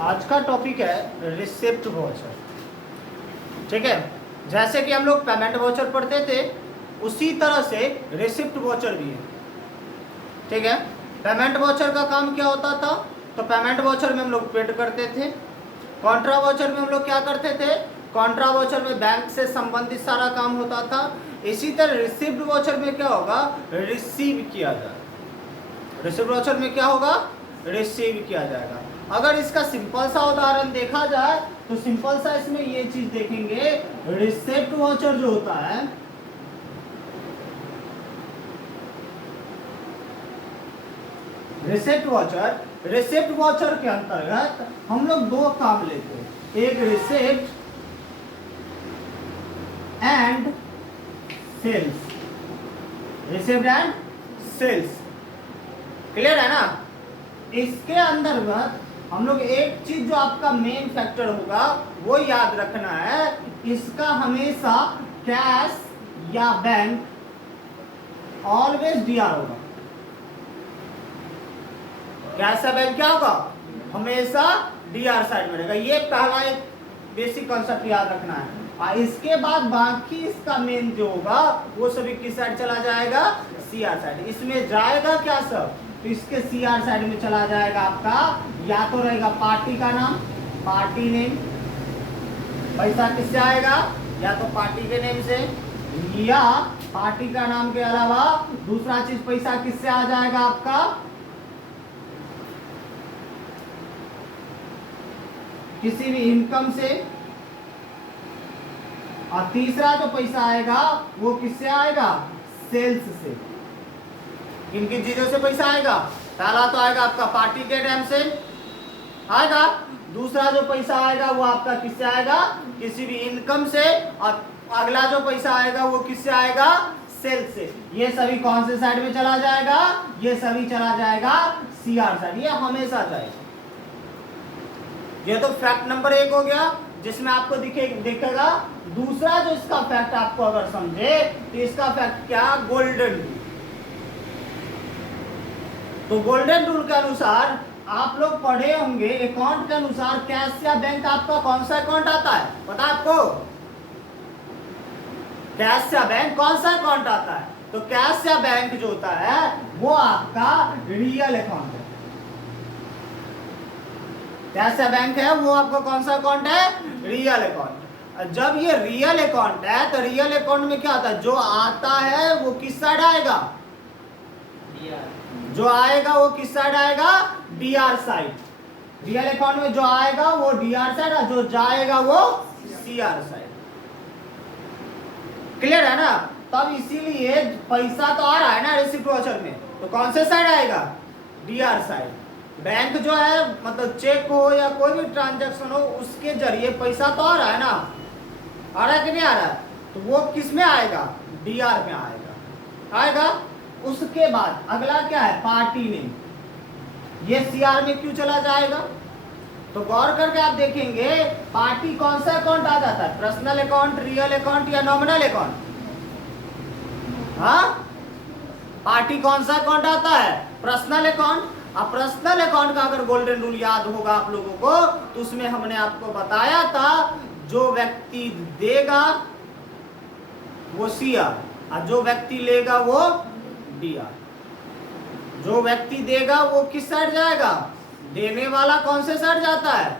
आज का टॉपिक है रिसिप्ट वाउचर। ठीक है, जैसे कि हम लोग पेमेंट वाउचर पढ़ते थे उसी तरह से रिसिप्ट वाउचर भी है। ठीक है, पेमेंट वाउचर का काम क्या होता था? तो पेमेंट वाउचर में हम लोग पेड करते थे। कॉन्ट्रा वाउचर में हम लोग क्या करते थे? कॉन्ट्रा वाउचर में बैंक से संबंधित सारा काम होता था। इसी तरह रिसिप्ट वाउचर में क्या होगा? रिसीव किया जाएगा। रिसिप्ट वाउचर में क्या होगा? रिसीव किया जाएगा। अगर इसका सिंपल सा उदाहरण देखा जाए तो सिंपल सा इसमें ये चीज देखेंगे, रिसिप्ट वाउचर जो होता है रिसिप्ट वाउचर के अंतर्गत हम लोग दो काम लेते हैं, एक receipt and sales. Receipt and sales clear है ना? इसके अंतर्गत हम लोग एक चीज जो आपका मेन फैक्टर होगा वो याद रखना है, इसका हमेशा कैश या बैंक ऑलवेज डीआर होगा। कैश या बैंक क्या होगा? हमेशा डीआर साइड में रहेगा। ये पहला एक बेसिक कॉन्सेप्ट याद रखना है। और इसके बाद बाकी इसका मेन जो होगा वो सभी किस साइड चला जाएगा? CR side. इसमें जाएगा क्या सब? तो इसके सीआर साइड में चला जाएगा आपका, या तो रहेगा पार्टी का नाम, पार्टी नेम। पैसा किससे आएगा? या तो पार्टी के नेम से, या पार्टी का नाम के अलावा दूसरा चीज पैसा किससे आ जाएगा आपका? किसी भी इनकम से। और तीसरा जो पैसा आएगा वो किससे आएगा? सेल्स से। किन किन चीजों से पैसा आएगा? पहला तो आएगा आपका पार्टी के नाम से आएगा, दूसरा जो पैसा आएगा वो आपका किससे आएगा? किसी भी इनकम से। और अगला जो पैसा आएगा वो किससे आएगा? सेल्स से। ये सभी कौन से साइड में चला जाएगा? ये सभी चला जाएगा सीआर साइड। ये हमेशा जाएगा। ये तो फैक्ट नंबर 1 हो गया जिसमें आपको दिखेगा। दूसरा जो इसका फैक्ट आपको अगर समझे तो इसका फैक्ट क्या? Golden rule. तो गोल्डन रूल के अनुसार आप लोग पढ़े होंगे, अकाउंट के अनुसार कैश या बैंक आपका कौन सा अकाउंट आता है? पता है आपको? कैश या बैंक कौन सा अकाउंट आता है? तो कैश या बैंक जो होता है वो आपका रियल अकाउंट है। कैश या बैंक है वो आपका कौन सा अकाउंट है? Real account. जब ये रियल अकाउंट है तो रियल अकाउंट में क्या आता है? जो आता है वो किस साइड आएगा? जो आएगा वो किस साइड आएगा? D R side. रियल अकाउंट में जो आएगा वो डीआर साइड और जो जाएगा वो सीआर साइड। क्लियर है ना? तब इसीलिए पैसा तो आ रहा है ना रिसिप्ट वाउचर में, तो कौन से साइड आएगा? D R side. बैंक जो है मतलब चेक हो या कोई भी ट्रांजैक्शन हो उसके जरिए पैसा तो आ रहा है ना, आ रहा है कि नहीं आ रहा है? तो वो किस में आएगा? डीआर में आएगा। उसके बाद अगला क्या है? Party name. ये सीआर में क्यों चला जाएगा? तो गौर करके आप देखेंगे पार्टी कौन सा अकाउंट आ जाता है? पर्सनल अकाउंट, रियल अकाउंट या नॉमिनल अकाउंट? हाँ, पार्टी कौन सा अकाउंट आता है? Personal account. अब पर्सनल अकाउंट का अगर गोल्डन रूल याद होगा आप लोगों को तो उसमें हमने आपको बताया था जो व्यक्ति देगा वो सीआर और जो व्यक्ति लेगा वो डीआर। जो व्यक्ति देगा वो किस साइड जाएगा? देने वाला कौन से साइड जाता है?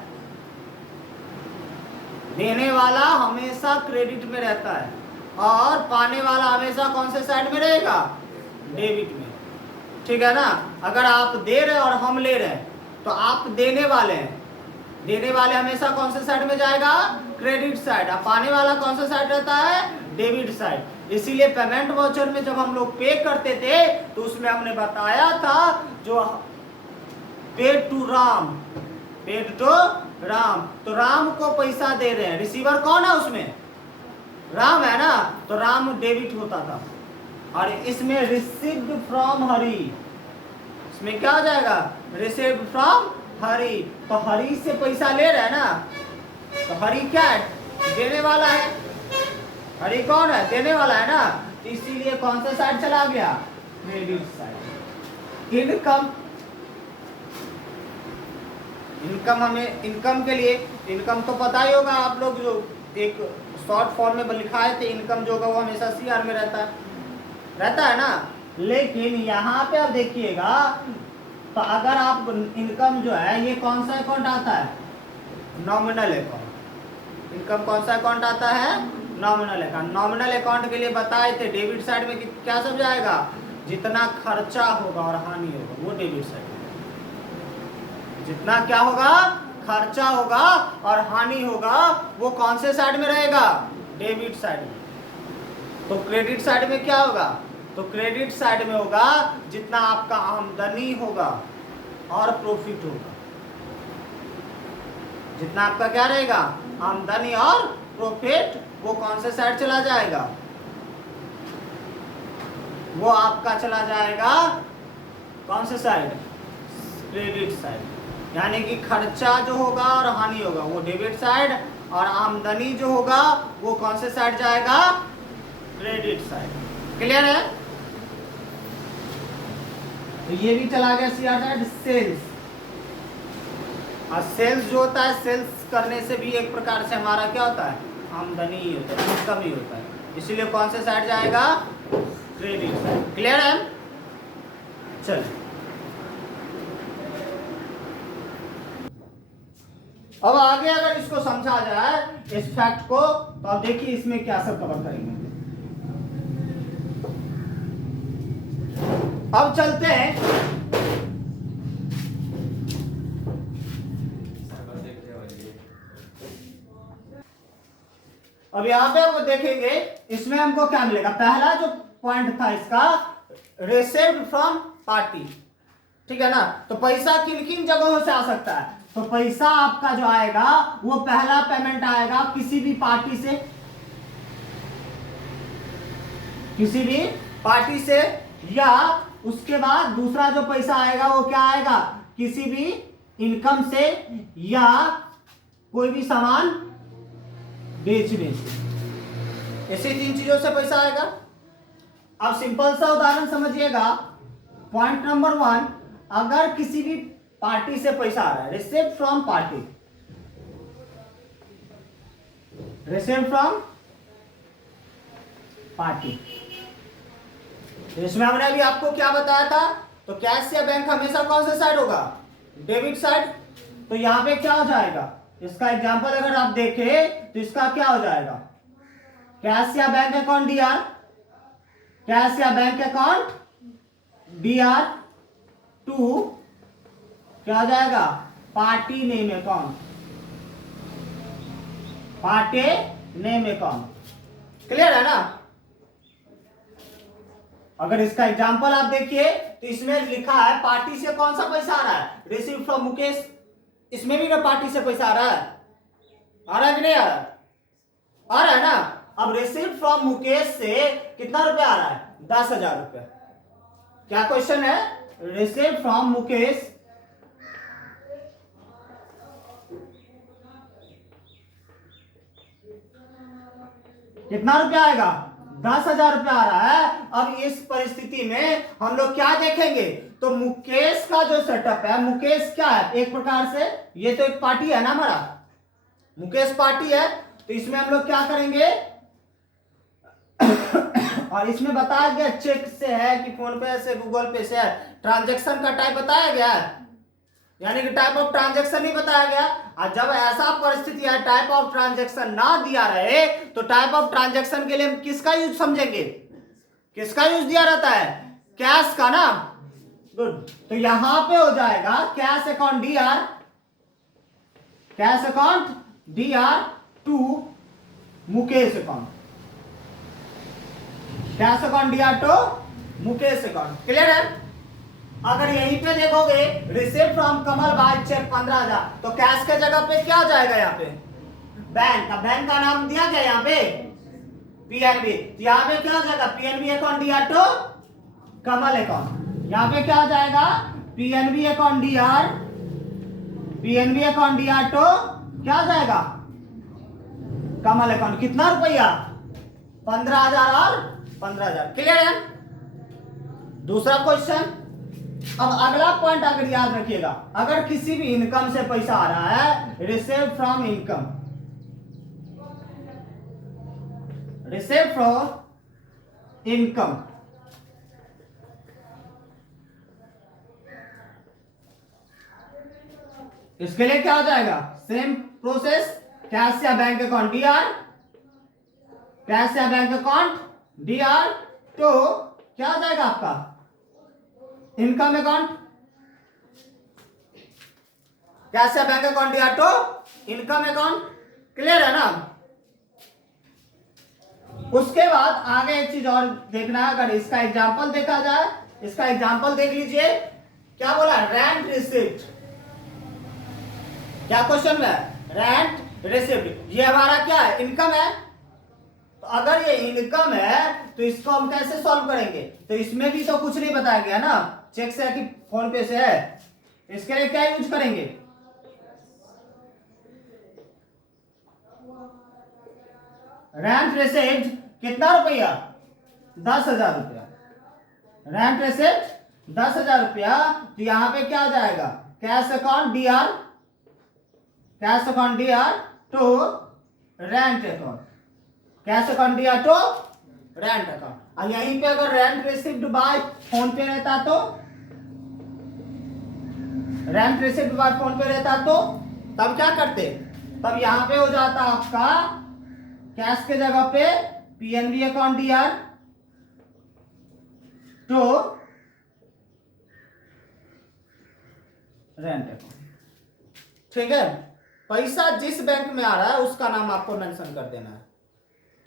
देने वाला हमेशा क्रेडिट में रहता है और पाने वाला हमेशा कौन से साइड में रहेगा? डेबिट में। ठीक है ना? अगर आप दे रहे और हम ले रहे हैं तो आप देने वाले हैं, देने वाले हमेशा कौन से साइड में जाएगा? Credit side. और पाने वाला कौन सा साइड रहता है? Debit side. इसीलिए पेमेंट वाउचर में जब हम लोग पे करते थे तो उसमें हमने बताया था जो पेड टू राम, तो राम को पैसा दे रहे हैं, रिसीवर कौन है उसमें? राम है ना, तो राम डेबिट होता था। और इसमें रिसीव्ड फ्रॉम हरि, इसमें क्या हो जाएगा? Received from Hari. तो हरि से पैसा ले रहे हैं ना, तो हरि क्या है? देने वाला है। हरि कौन है? देने वाला है ना, तो इसीलिए कौन सा साइड चला गया? Credit side. इनकम इनकम हमें इनकम के लिए इनकम तो पता ही होगा आप लोग, जो एक शॉर्ट फॉर्म में लिखा है, तो इनकम जो होगा वो हमेशा CR में रहता है ना। लेकिन यहाँ पे आप देखिएगा, तो अगर आप इनकम जो है ये कौन सा अकाउंट आता है, नॉमिनल अकाउंट। इनकम कौन सा अकाउंट आता है, नॉमिनल अकाउंट। नॉमिनल अकाउंट के लिए बताए थे डेबिट साइड में क्या सब जाएगा, जितना खर्चा होगा और हानि होगा वो डेबिट साइड में, जितना क्या होगा, खर्चा होगा और हानि होगा वो कौन से साइड में रहेगा, डेबिट साइड में। तो क्रेडिट साइड में क्या होगा, तो क्रेडिट साइड में होगा जितना आपका आमदनी होगा और प्रॉफिट होगा, जितना आपका क्या रहेगा, आमदनी और प्रॉफिट, वो कौन से साइड चला जाएगा, वो आपका चला जाएगा कौन से साइड, क्रेडिट साइड। यानी कि खर्चा जो होगा और हानि होगा वो डेबिट साइड, और आमदनी जो होगा वो कौन से साइड जाएगा, क्रेडिट साइड। क्लियर है। तो ये भी चला गया CR साइड। सेल्स, और सेल्स जो होता है, सेल्स करने से भी एक प्रकार से हमारा क्या होता है, आमदनी ही होता है, इनकम ही होता है, इसीलिए कौन से साइड जाएगा, क्रेडिट साइड। क्लियर है। चलिए अब आगे अगर इसको समझा जाए इस फैक्ट को, तो अब देखिए इसमें क्या सब कवर करेंगे। अब चलते हैं, अब यहाँ पे वो देखेंगे इसमें हमको क्या मिलेगा। पहला जो पॉइंट था इसका, रिसीव्ड फ्रॉम पार्टी, ठीक है ना। तो पैसा किन किन जगहों से आ सकता है, तो पैसा आपका जो आएगा वो पहला पेमेंट आएगा किसी भी पार्टी से, किसी भी पार्टी से, या उसके बाद दूसरा जो पैसा आएगा वो क्या आएगा, किसी भी इनकम से, या कोई भी सामान बेचने से। ऐसे 3 चीजों से पैसा आएगा। अब सिंपल सा उदाहरण समझिएगा। पॉइंट नंबर 1, अगर किसी भी पार्टी से पैसा आ रहा है, received from party, received from party. इसमें हमने अभी आपको क्या बताया था, तो कैश या बैंक हमेशा कौन सा साइड होगा, डेबिट साइड। तो यहां पे क्या हो जाएगा, इसका एग्जांपल अगर आप देखें तो इसका क्या हो जाएगा, कैश या बैंक अकाउंट DR, कैश या बैंक अकाउंट DR टू क्या हो जाएगा, party name account, party name account. Clear है ना। अगर इसका एग्जांपल आप देखिए तो इसमें लिखा है पार्टी से कौन सा पैसा आ रहा है, रिसीव फ्रॉम मुकेश। इसमें भी ना पार्टी से पैसा आ रहा है, आ रहा है कि नहीं आ रहा, आ रहा है ना। अब रिसीव फ्रॉम मुकेश से कितना रुपया आ रहा है, 10,000 रुपया। क्या क्वेश्चन है, रिसीव फ्रॉम मुकेश कितना रुपया आएगा, 10,000 रुपया आ रहा है। अब इस परिस्थिति में हम लोग क्या देखेंगे, तो मुकेश का जो सेटअप है, मुकेश क्या है, एक प्रकार से ये तो एक पार्टी है ना हमारा, मुकेश पार्टी है। तो इसमें हम लोग क्या करेंगे और इसमें बताया गया चेक से है कि फोन पे से, गूगल पे से है, ट्रांजैक्शन का टाइप बताया गया है, यानी कि टाइप ऑफ ट्रांजैक्शन नहीं बताया गया। और जब ऐसा परिस्थिति है टाइप ऑफ ट्रांजैक्शन ना दिया रहे, तो टाइप ऑफ ट्रांजैक्शन के लिए हम किसका यूज समझेंगे, किसका यूज दिया रहता है, कैश का ना। गुड। तो यहां पे हो जाएगा cash account DR, cash account DR to Mukesh account, cash account DR to Mukesh account. Clear है। अगर यहीं पे देखोगे receive from Kamal by cheque 15,000, तो कैश के जगह पे क्या हो जाएगा, यहाँ पे बैंक, बैंक का नाम दिया गया यहाँ पे PNB। यहाँ पे क्या हो जाएगा, PNB account DR to Kamal account. यहाँ पे क्या हो जाएगा, PNB account DR, PNB account DR to क्या हो जाएगा, कमल अकाउंट। कितना रुपया, 15,000 और 15,000। क्लियर है। दूसरा क्वेश्चन, अब अगला पॉइंट अगर याद रखिएगा, अगर किसी भी इनकम से पैसा आ रहा है, receive from income, receive from income, इसके लिए क्या हो जाएगा, सेम प्रोसेस, कैश या बैंक अकाउंट डीआर, कैश या बैंक अकाउंट डीआर, तो क्या हो जाएगा आपका इनकम अकाउंट, कैश या बैंक अकाउंट डीआर तो इनकम अकाउंट। क्लियर है ना। उसके बाद आगे एक चीज और देखना है, अगर इसका एग्जांपल देखा जाए, इसका एग्जांपल देख लीजिए, क्या बोला, रेंट रिसिप्ट, क्या क्वेश्चन में, रेंट रिसिप्ट, ये हमारा क्या है, इनकम है। तो अगर ये इनकम है तो इसको हम कैसे सॉल्व करेंगे, तो इसमें भी तो कुछ नहीं बताया गया ना, चेक से है कि फोन पे से है, इसके लिए क्या यूज करेंगे, रेंट रिसिप्ट कितना रुपया, 10,000 रुपया, रेंट रिसिप्ट 10,000 रुपया, तो यहां पे क्या आ जाएगा, cash account DR, cash account DR to rent account, cash account DR to rent account. और यहीं पे अगर रेंट रिसिप्ट बाय फोन पे रहता तो, रेंट रिसिप्ट बाय फोन पे रहता तो तब क्या करते, तब यहां पे हो जाता आपका कैश के जगह पे PNB account DR to rent account. ठीक है, पैसा जिस बैंक में आ रहा है उसका नाम आपको मेंशन कर देना है।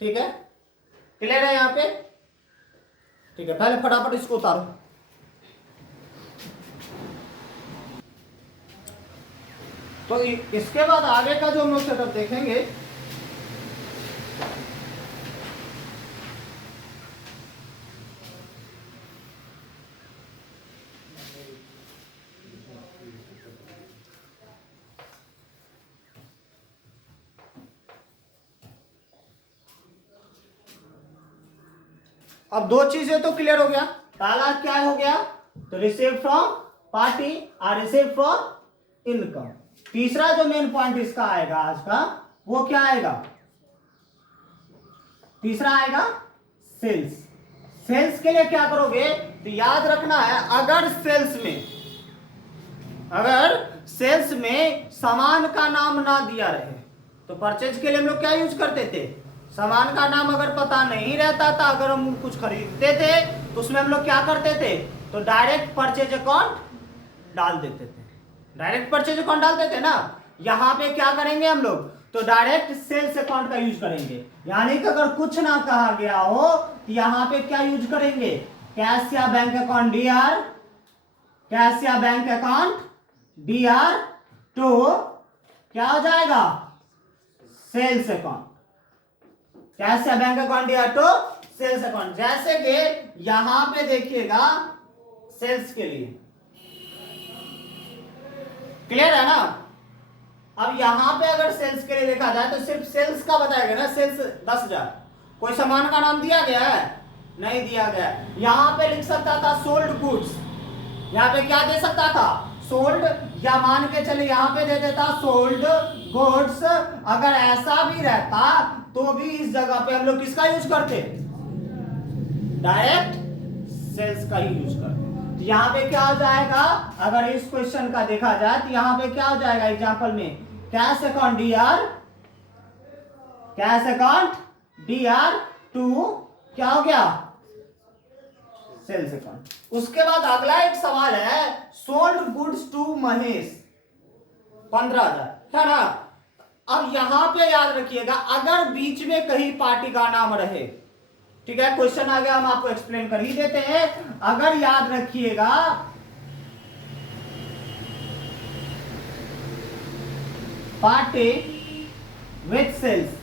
ठीक है, क्लियर है यहाँ पे। ठीक है, पहले फटाफट इसको उतारो। तो इसके बाद आगे का जो हम लोग सेटअप देखेंगे, अब दो चीजें तो क्लियर हो गया, पहला क्या हो गया, तो रिसीव फ्रॉम पार्टी और रिसीव फ्रॉम इनकम। तीसरा जो मेन पॉइंट इसका आएगा आज का, वो क्या आएगा, तीसरा आएगा सेल्स। सेल्स के लिए क्या करोगे, तो याद रखना है, अगर सेल्स में सामान का नाम ना दिया रहे, तो परचेज के लिए हम लोग क्या यूज करते थे, सामान का नाम अगर पता नहीं रहता था, अगर हम कुछ खरीदते थे तो उसमें हम लोग क्या करते थे, तो डायरेक्ट परचेज अकाउंट डाल देते थे, डायरेक्ट परचेज अकाउंट डालते थे ना। यहां पे क्या करेंगे हम लोग, तो डायरेक्ट सेल्स अकाउंट का यूज करेंगे, यानी कि अगर कुछ ना कहा गया हो तो यहां पे क्या यूज करेंगे, कैश या बैंक अकाउंट डीआर, कैश या बैंक अकाउंट डीआर टू क्या हो जाएगा, सेल्स अकाउंट, कैश या bank account DR to sales account. जैसे कि यहां पे देखिएगा सेल्स के लिए, क्लियर है ना। अब यहां पे अगर सेल्स के लिए देखा जाए तो सिर्फ सेल्स का बताएगा ना, सेल्स 10,000, कोई सामान का नाम दिया गया है, नहीं दिया गया। यहां पे लिख सकता था सोल्ड गुड्स, यहां पे क्या दे सकता था, सोल्ड, या मान के चले यहां पे दे देता सोल्ड गुड्स। अगर ऐसा भी रहता तो भी इस जगह पे हम लोग किसका यूज करते, डायरेक्ट सेल्स का ही यूज करते। तो यहां पे क्या हो जाएगा, अगर इस क्वेश्चन का देखा जाए तो यहां पे क्या हो जाएगा, एग्जांपल में cash account DR, cash account DR to क्या हो गया, सेल्स अकाउंट। उसके बाद अगला एक सवाल है, सोल्ड गुड्स टू महेश 15,000, है ना। अब यहां पे याद रखिएगा, अगर बीच में कहीं पार्टी का नाम रहे, ठीक है, क्वेश्चन आ गया, हम आपको एक्सप्लेन कर ही देते हैं। अगर याद रखिएगा, पार्टी विथ सेल्स,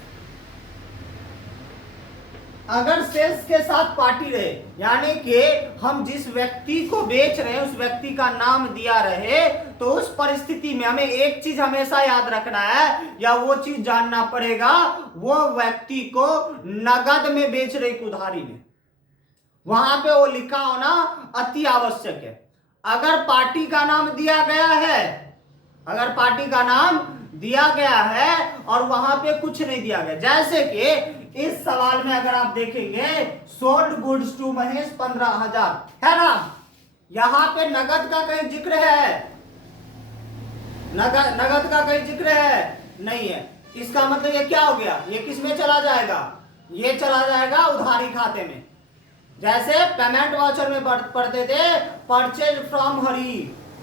अगर सेल्स के साथ पार्टी रहे, यानी कि हम जिस व्यक्ति को बेच रहे हैं उस व्यक्ति का नाम दिया रहे, तो उस परिस्थिति में हमें एक चीज हमेशा याद रखना है, या वो चीज जानना पड़ेगा, वो व्यक्ति को नगद में बेच रहे कि उधारी में, वहां पे वो लिखा होना अति आवश्यक है। अगर पार्टी का नाम दिया गया है, अगर पार्टी का नाम दिया गया है और वहां पे कुछ नहीं दिया गया, जैसे कि इस सवाल में अगर आप देखेंगे सोल्ड गुड्स टू महेश 15,000 है ना, यहां पे नगद का कहीं जिक्र है, नगद का कहीं जिक्र है नहीं है। इसका मतलब ये क्या हो गया, ये किस में चला जाएगा, ये चला जाएगा उधारी खाते में। जैसे पेमेंट वाउचर में पढ़ते थे परचेज फ्रॉम हरी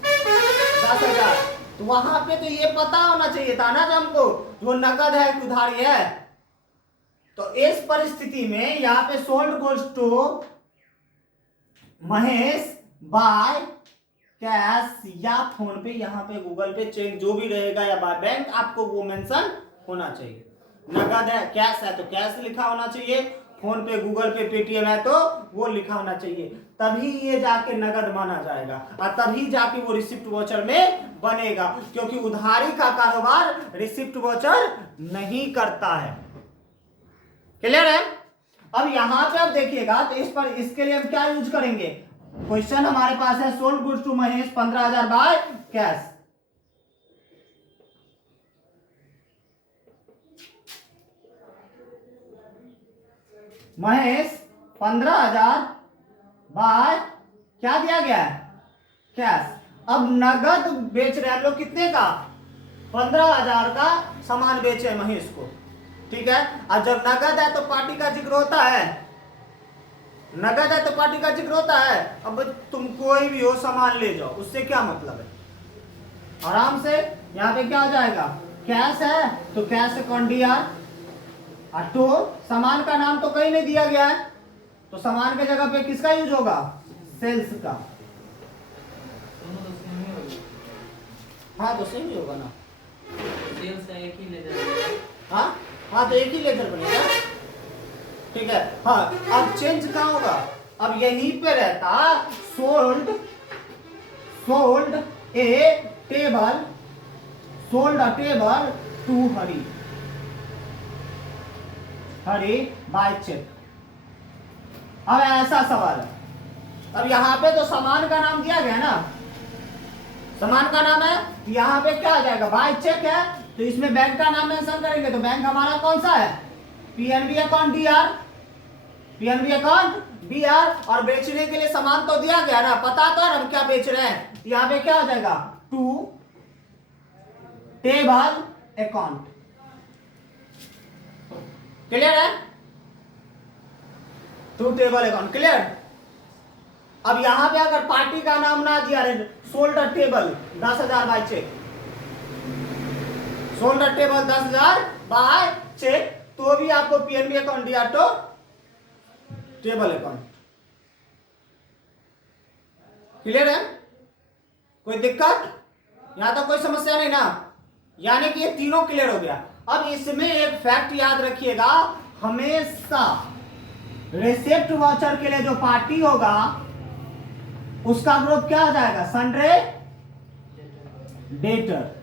10,000, तो वहां पे तो ये पता होना चाहिए था ना हमको वो नगद है कि उधारी है। तो इस परिस्थिति में यहाँ पे sold goods to Mahesh by cash या फोन पे, यहाँ पे गूगल पे चेक जो भी रहेगा या बाय बैंक, आपको वो मेंशन होना चाहिए। नगद है, कैश है तो कैश लिखा होना चाहिए, फोन पे, गूगल पे, पेटीएम है तो वो लिखा होना चाहिए, तभी ये जाके नगद माना जाएगा और तभी जाके वो रिसिप्ट वाउचर में बनेगा, क्योंकि उधारी का कारोबार रिसिप्ट वाउचर नहीं करता है। क्लियर है? अब यहां पे आप देखिएगा तो इस पर, इसके लिए हम क्या यूज करेंगे, क्वेश्चन हमारे पास है sold goods to Mahesh 15,000 by cash. Mahesh 15,000 by क्या दिया गया है, कैश। अब नगद बेच रहे हैं हम लोग कितने का, 15,000 का सामान बेचे महेश को, ठीक है। और जब नगद है तो पार्टी का जिक्र होता है, नगद है तो पार्टी का जिक्र होता है। अब तुम कोई भी हो सामान ले जाओ, उससे क्या मतलब है, आराम से यहाँ पे क्या हो जाएगा, कैश है तो कैश अकाउंट दिया, तो सामान का नाम तो कहीं नहीं दिया गया है, तो सामान के जगह पे किसका यूज होगा, सेल्स का। हाँ तो सेम ही होगा ना, सेल्स का एक ही लेजर। हाँ हाँ तो एक ही लेजर बनेगा, ठीक है। हाँ अब चेंज कहाँ होगा, अब यहीं पे रहता sold, sold a table, sold a table to Hari, Hari by cheque. अब ऐसा सवाल है, अब यहां पे तो सामान का नाम दिया गया ना, सामान का नाम है, यहां पे क्या आ जाएगा, बाय चेक है तो इसमें बैंक का नाम मेंशन करेंगे, तो बैंक हमारा कौन सा है, PNB account D R, PNB account D R. और बेचने के लिए सामान तो दिया गया ना, पता तो हम क्या बेच रहे हैं, यहां पे क्या हो जाएगा, टू टेबल अकाउंट। क्लियर है, टू टेबल अकाउंट, क्लियर। अब यहां पे अगर पार्टी का नाम ना दिया रहे, sold a table 10,000 by cheque, sold a table 10,000 by cheque, तो भी आपको पीएनबी अकाउंट दिया तो टेबल अकाउंट। क्लियर है, कोई दिक्कत, यहां तक कोई समस्या नहीं ना, यानी कि ये तीनों क्लियर हो गया। अब इसमें एक फैक्ट याद रखिएगा, हमेशा रिसिप्ट वाउचर के लिए जो पार्टी होगा उसका ग्रुप क्या हो जाएगा, सन्ड्रे डेटर।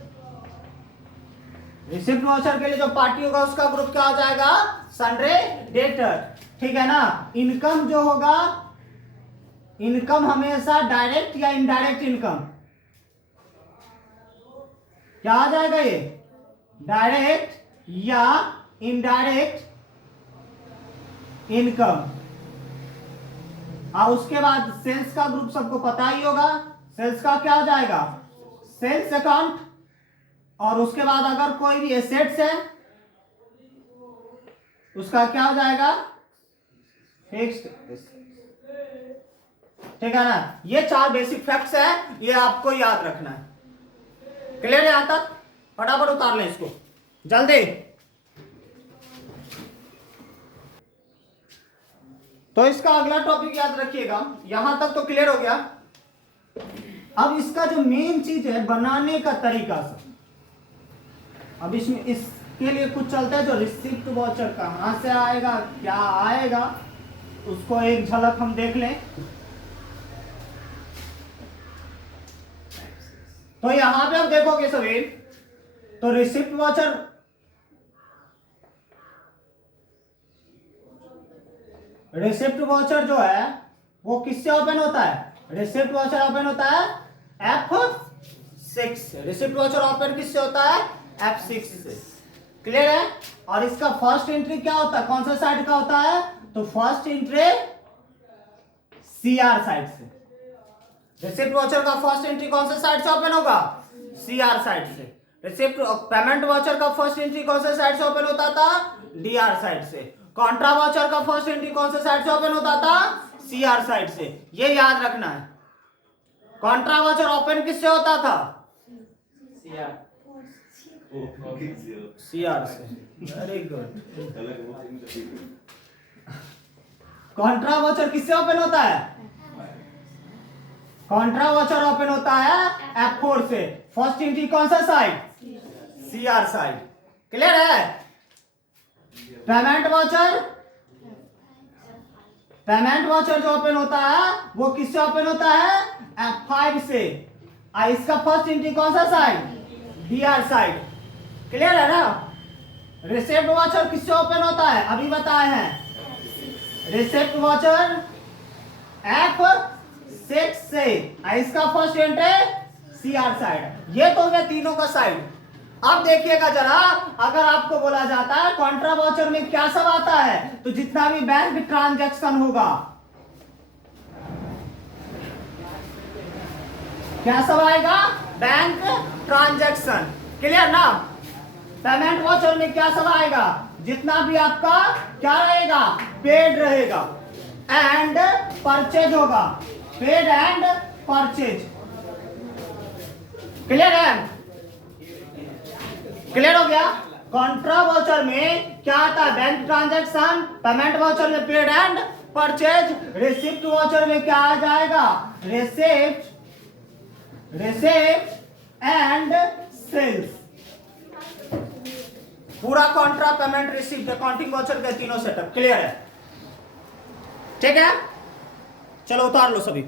रिसिप्ट वाउचर के लिए जो पार्टी होगा उसका ग्रुप क्या हो जाएगा, सन्ड्रे डेटर, ठीक है ना। इनकम जो होगा, इनकम हमेशा डायरेक्ट या इनडायरेक्ट इनकम, क्या आ जाएगा, ये डायरेक्ट या इनडायरेक्ट इनकम। और उसके बाद सेल्स का ग्रुप सबको पता ही होगा, सेल्स का क्या हो जाएगा, सेल्स अकाउंट। और उसके बाद अगर कोई भी एसेट्स है उसका क्या हो जाएगा, फिक्स्ड, ठीक है ना। ये 4 बेसिक फैक्ट्स है, ये आपको याद रखना है। क्लियर है यहां तक, फटाफट उतार लें इसको जल्दी। तो इसका अगला टॉपिक याद रखिएगा, यहां तक तो क्लियर हो गया। अब इसका जो मेन चीज है बनाने का तरीका से, अब इसमें इसके लिए कुछ चलता है, जो रिसिप्ट वाउचर कहां से आएगा, क्या आएगा, उसको एक झलक हम देख लें। तो यहां पे आप देखोगे सभी, तो रिसिप्ट वाउचर, रिसिप्ट वाउचर जो है वो किससे ओपन होता है, रिसिप्ट वाउचर ओपन होता है F6 से। रिसिप्ट वाउचर ओपन किससे होता है? F6 से। क्लियर है? और इसका फर्स्ट एंट्री क्या होता है? कौन सा साइड का होता है? तो फर्स्ट एंट्री CR साइड से। रिसिप्ट वाउचर का फर्स्ट एंट्री कौन से साइड से ओपन होगा? CR साइड से। रिसिप्ट पेमेंट वाउचर का फर्स्ट एंट्री कौन से साइड से ओपन होता था? DR साइड से। कॉन्ट्रा वाउचर का फर्स्ट एंट्री कौन से साइड से ओपन होता था? CR साइड से। ये याद रखना है। कॉन्ट्रा वाउचर ओपन किससे होता था? CR से। Very good. कॉन्ट्रा वाउचर किससे ओपन होता है? कॉन्ट्रा वाउचर ओपन होता है F4 से। फर्स्ट एंट्री कौन सा साइड? CR side. क्लियर है? पेमेंट वाउचर जो ओपन होता है वो किससे ओपन होता है? F5 से। इसका फर्स्ट एंट्री कौन सा साइड? DR side. क्लियर है ना? रिसिप्ट वाउचर किससे ओपन होता है? अभी बताए हैं। रिसिप्ट वाउचर F6 से। इसका फर्स्ट एंट्री CR साइड। ये तो हो गया तीनों का साइड। अब देखिएगा जरा, अगर आपको बोला जाता है कॉन्ट्रा वाउचर में क्या सब आता है, तो जितना भी बैंक ट्रांजैक्शन होगा, क्या सब आएगा? Bank transaction. क्लियर ना? पेमेंट वाउचर में क्या सब आएगा? जितना भी आपका क्या रहेगा? पेड रहेगा एंड परचेज होगा। Paid and purchase. क्लियर है? क्लियर हो गया? कॉन्ट्रा वाउचर में क्या आता है? Bank transaction. पेमेंट वाउचर में paid and purchase. Receipt voucher में क्या आ जाएगा? Receipt and sales. पूरा contra, payment, receipt, accounting voucher के तीनों सेटअप। क्लियर है? ठीक है? चलो उतार लो सभी।